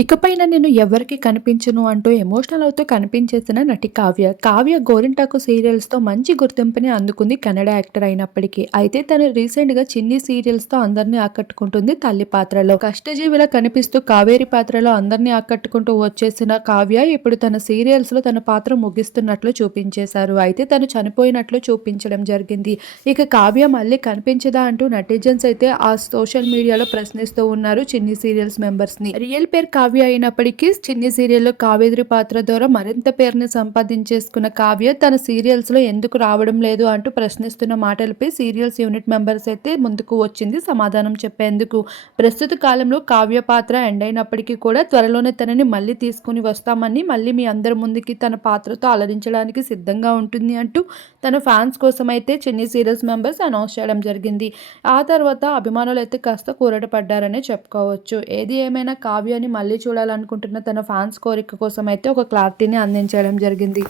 ఇకపైన నేను ఎవరికి కనిపించను అంటూ ఎమోషనల్ అవుతూ కనిపించేసిన నటి కావ్య. కావ్య గోరింటాకు సీరియల్స్తో మంచి గుర్తింపుని అందుకుంది కన్నడ యాక్టర్ అయినప్పటికీ. అయితే తను రీసెంట్గా చిన్ని సీరియల్స్తో అందరినీ ఆకట్టుకుంటుంది తల్లి పాత్రలో. కష్టజీవిలా కనిపిస్తూ కావేరి పాత్రలో అందరినీ ఆకట్టుకుంటూ వచ్చేసిన కావ్య ఇప్పుడు తన సీరియల్స్లో తన పాత్ర ముగిస్తున్నట్లు చూపించేశారు. అయితే తను చనిపోయినట్లు చూపించడం జరిగింది. ఇక కావ్య మళ్ళీ కనిపించదా అంటూ నటిజన్స్ అయితే ఆ సోషల్ మీడియాలో ప్రశ్నిస్తూ ఉన్నారు చిన్ని సీరియల్స్ మెంబర్స్ని. రియల్ పేరు కావ్య అయినప్పటికీ చిన్ని సీరియల్లో కావేరి పాత్ర ద్వారా మరింత పేరుని సంపాదించేసుకున్న కావ్య తన సీరియల్స్లో ఎందుకు రావడం లేదు అంటూ ప్రశ్నిస్తున్న మాటలపై సీరియల్స్ యూనిట్ మెంబర్స్ అయితే ముందుకు వచ్చింది సమాధానం చెప్పేందుకు. ప్రస్తుత కాలంలో కావ్య పాత్ర ఎండ్ అయినప్పటికీ కూడా త్వరలోనే తనని మళ్ళీ తీసుకుని వస్తామని మళ్ళీ మీ అందరి ముందుకి తన పాత్రతో అలరించడానికి సిద్ధంగా ఉంటుంది అంటూ తన ఫ్యాన్స్ కోసం అయితే చిన్ని సీరియల్స్ మెంబర్స్ అనౌన్స్ చేయడం జరిగింది. ఆ తర్వాత అభిమానులు అయితే కాస్త కూరట పడ్డారనే చెప్పుకోవచ్చు. ఏది ఏమైనా కావ్యాన్ని మళ్ళీ మళ్ళీ చూడాలనుకుంటున్న తన ఫ్యాన్స్ కోరిక కోసం అయితే ఒక క్లారిటీని అందించడం జరిగింది.